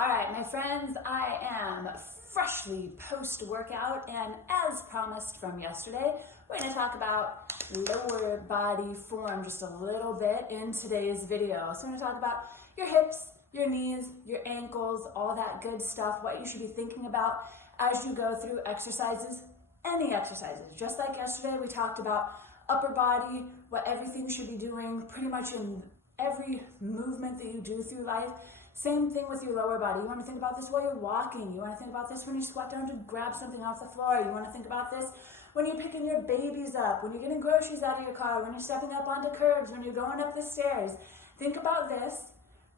All right, my friends, I am freshly post-workout, and as promised from yesterday, we're going to talk about lower body form just a little bit in today's video. So we're going to talk about your hips, your knees, your ankles, all that good stuff, what you should be thinking about as you go through exercises, any exercises. Just like yesterday, we talked about upper body, what everything should be doing pretty much in every movement that you do through life. Same thing with your lower body. You want to think about this while you're walking. You want to think about this when you squat down to grab something off the floor. You want to think about this when you're picking your babies up, when you're getting groceries out of your car, when you're stepping up onto curbs, when you're going up the stairs. Think about this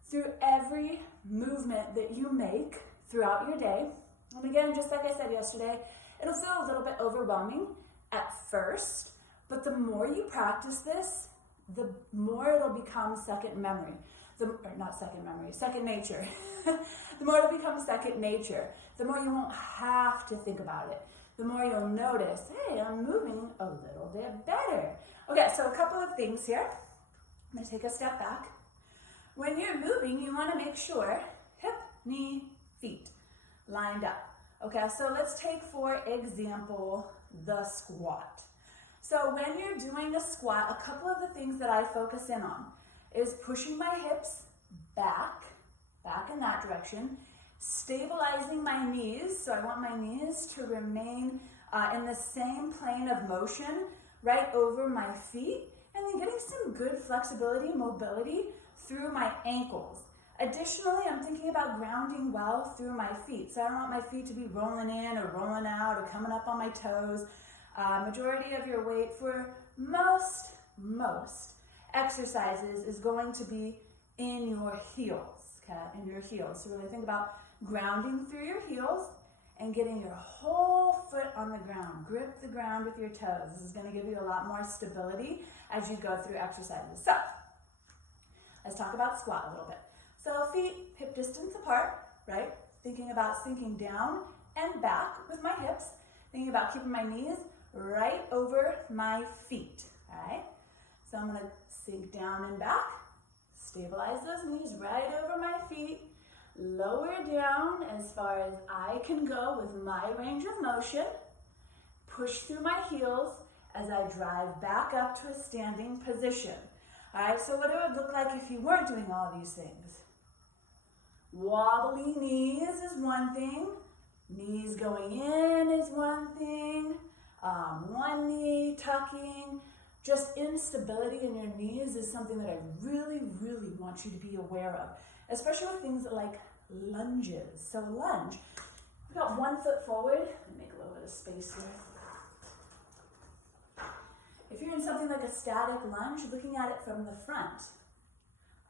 through every movement that you make throughout your day. And again, just like I said yesterday, it'll feel a little bit overwhelming at first, but the more you practice this, the more it'll become second nature. The more it'll become second nature, the more you won't have to think about it. The more you'll notice, hey, I'm moving a little bit better. Okay, so a couple of things here. I'm gonna take a step back. When you're moving, you wanna make sure hip, knee, feet lined up. Okay, so let's take, for example, the squat. So when you're doing a squat, a couple of the things that I focus in on is pushing my hips back in that direction, stabilizing my knees. So I want my knees to remain in the same plane of motion right over my feet, and then getting some good flexibility, mobility through my ankles. Additionally, I'm thinking about grounding well through my feet. So I don't want my feet to be rolling in or rolling out or coming up on my toes. Majority of your weight for most exercises is going to be in your heels, okay, in your heels. So really think about grounding through your heels and getting your whole foot on the ground. Grip the ground with your toes. This is going to give you a lot more stability as you go through exercises. So let's talk about squat a little bit. So feet hip distance apart, right? Thinking about sinking down and back with my hips. Thinking about keeping my knees right over my feet, all right? So I'm gonna sink down and back, stabilize those knees right over my feet, lower down as far as I can go with my range of motion, push through my heels as I drive back up to a standing position. All right, so what it would look like if you weren't doing all these things. Wobbly knees is one thing, knees going in is one thing, one knee tucking. Just instability in your knees is something that I really want you to be aware of, especially with things like lunges. So lunge, we got one foot forward. Let me make a little bit of space here. If you're in something like a static lunge, looking at it from the front,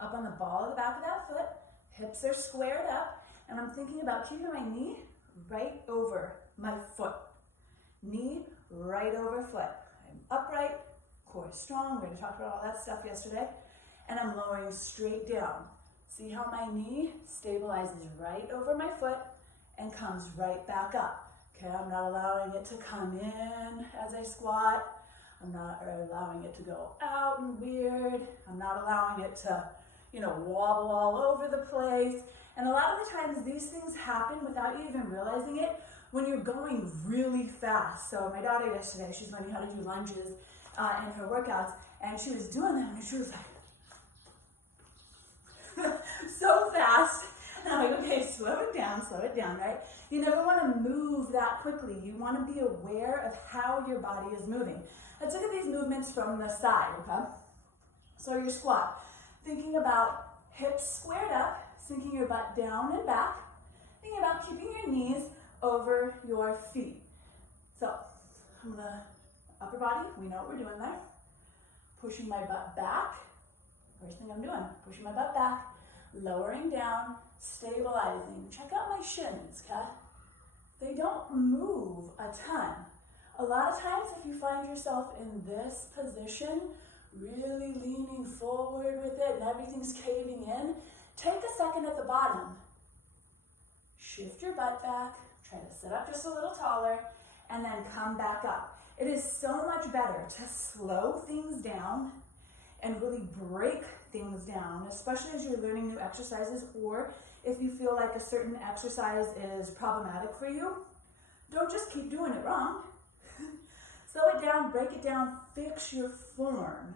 up on the ball of the back of that foot, hips are squared up, and I'm thinking about keeping my knee right over my foot. Knee right over foot. I'm upright, core strong. We're going to talk about all that stuff yesterday. And I'm lowering straight down. See how my knee stabilizes right over my foot and comes right back up. Okay, I'm not allowing it to come in as I squat. I'm not allowing it to go out and weird. I'm not allowing it to, wobble all over the place. And a lot of the times these things happen without you even realizing it when you're going really fast. So my daughter yesterday, she's learning how to do lunges in her workouts, and she was doing them, and she was like, so fast. And I'm like, okay, slow it down, right? You never want to move that quickly. You want to be aware of how your body is moving. Let's look at these movements from the side, okay? So your squat, thinking about hips squared up, sinking your butt down and back, thinking about keeping your knees over your feet. So I'm gonna, upper body, we know what we're doing there. Pushing my butt back. First thing I'm doing, pushing my butt back, lowering down, stabilizing. Check out my shins, okay? They don't move a ton. A lot of times if you find yourself in this position, really leaning forward with it and everything's caving in, take a second at the bottom. Shift your butt back, try to sit up just a little taller, and then come back up. It is so much better to slow things down and really break things down, especially as you're learning new exercises, or if you feel like a certain exercise is problematic for you, don't just keep doing it wrong. Slow it down, break it down, fix your form,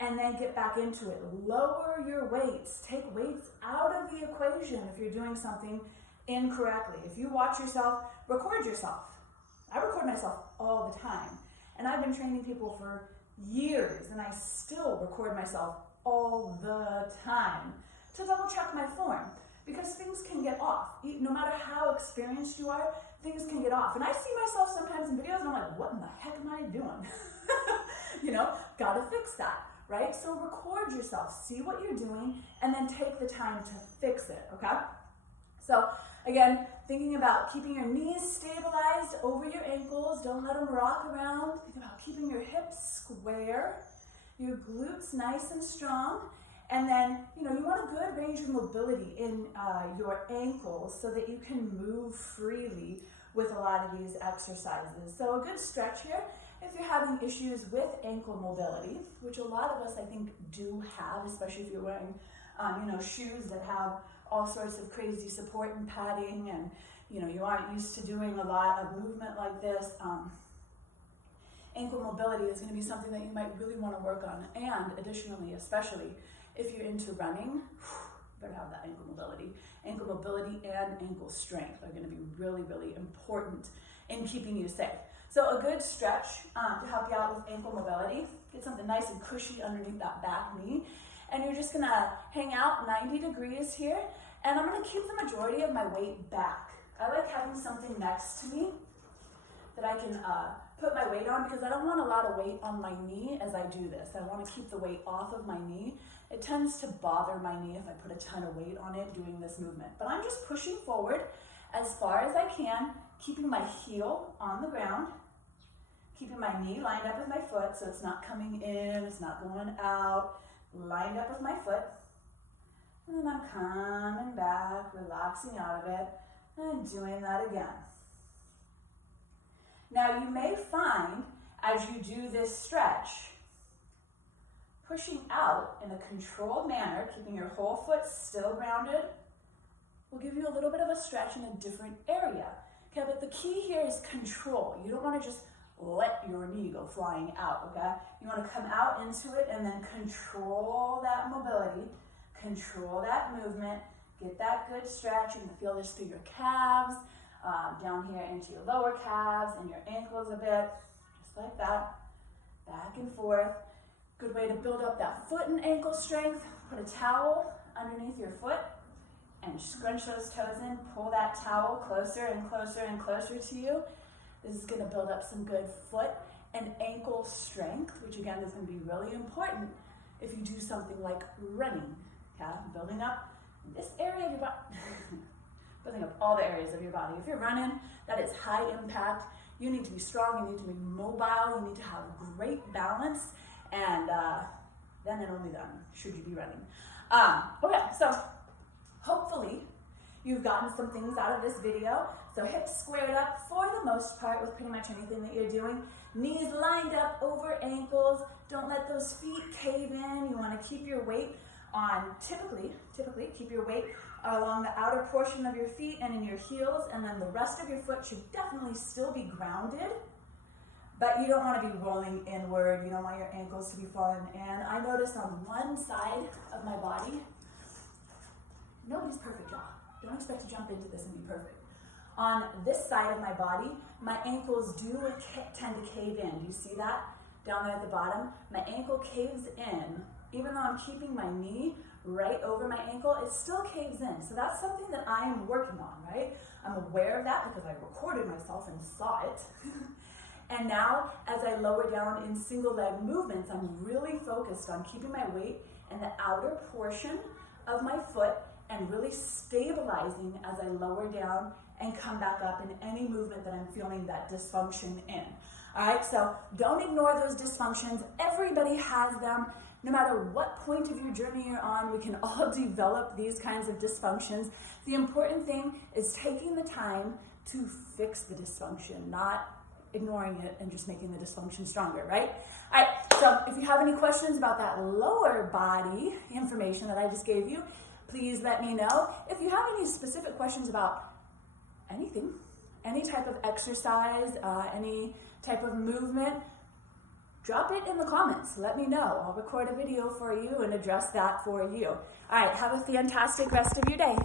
and then get back into it. Lower your weights. Take weights out of the equation if you're doing something incorrectly. If you watch yourself, record yourself. I record myself all the time. And I've been training people for years, and I still record myself all the time to double check my form, because things can get off. No matter how experienced you are, things can get off. And I see myself sometimes in videos and I'm like, what in the heck am I doing? Gotta fix that, right? So record yourself, see what you're doing, and then take the time to fix it, okay? So again, thinking about keeping your knees stabilized over your ankles, don't let them rock around. Think about keeping your hips square, your glutes nice and strong, and then, you want a good range of mobility in your ankles so that you can move freely with a lot of these exercises. So a good stretch here, if you're having issues with ankle mobility, which a lot of us, I think, do have, especially if you're wearing, shoes that have all sorts of crazy support and padding, and, you aren't used to doing a lot of movement like this. Ankle mobility is going to be something that you might really want to work on. And additionally, especially if you're into running, you better have that ankle mobility. Ankle mobility and ankle strength are going to be really, really important in keeping you safe. So a good stretch to help you out with ankle mobility. Get something nice and cushy underneath that back knee. And you're just going to hang out 90 degrees here. And I'm going to keep the majority of my weight back. I like having something next to me that I can put my weight on, because I don't want a lot of weight on my knee as I do this. I want to keep the weight off of my knee. It tends to bother my knee if I put a ton of weight on it doing this movement. But I'm just pushing forward as far as I can, keeping my heel on the ground, keeping my knee lined up with my foot so it's not coming in, it's not going out, lined up with my foot. And then I'm coming back, relaxing out of it, and doing that again. Now you may find, as you do this stretch, pushing out in a controlled manner, keeping your whole foot still grounded, will give you a little bit of a stretch in a different area. Okay, but the key here is control. You don't want to just let your knee go flying out, okay? You want to come out into it and then control that mobility, control that movement, get that good stretch. You can feel this through your calves, down here into your lower calves and your ankles a bit, just like that, back and forth. Good way to build up that foot and ankle strength. Put a towel underneath your foot and scrunch those toes in. Pull that towel closer and closer and closer to you. This is going to build up some good foot and ankle strength, which again is going to be really important if you do something like running. Okay? Building up this area of your body. Building up all the areas of your body. If you're running, that is high impact. You need to be strong, you need to be mobile, you need to have great balance, and then and only then should you be running. Okay, so hopefully you've gotten some things out of this video. So hips squared up for the most part with pretty much anything that you're doing. Knees lined up over ankles. Don't let those feet cave in. You want to keep your weight on, typically keep your weight along the outer portion of your feet and in your heels, and then the rest of your foot should definitely still be grounded, but you don't want to be rolling inward. You don't want your ankles to be falling in. I notice on one side of my body, nobody's perfect, y'all. Don't expect to jump into this and be perfect. On this side of my body, my ankles do tend to cave in. Do you see that? Down there at the bottom, my ankle caves in. Even though I'm keeping my knee right over my ankle, it still caves in. So that's something that I am working on, right? I'm aware of that because I recorded myself and saw it. And now, as I lower down in single leg movements, I'm really focused on keeping my weight in the outer portion of my foot and really stabilizing as I lower down and come back up in any movement that I'm feeling that dysfunction in. All right, so don't ignore those dysfunctions. Everybody has them. No matter what point of your journey you're on, we can all develop these kinds of dysfunctions. The important thing is taking the time to fix the dysfunction, not ignoring it and just making the dysfunction stronger, right? All right, so if you have any questions about that lower body information that I just gave you, please let me know. If you have any specific questions about anything, any type of exercise, any type of movement, drop it in the comments. Let me know. I'll record a video for you and address that for you. All right, have a fantastic rest of your day.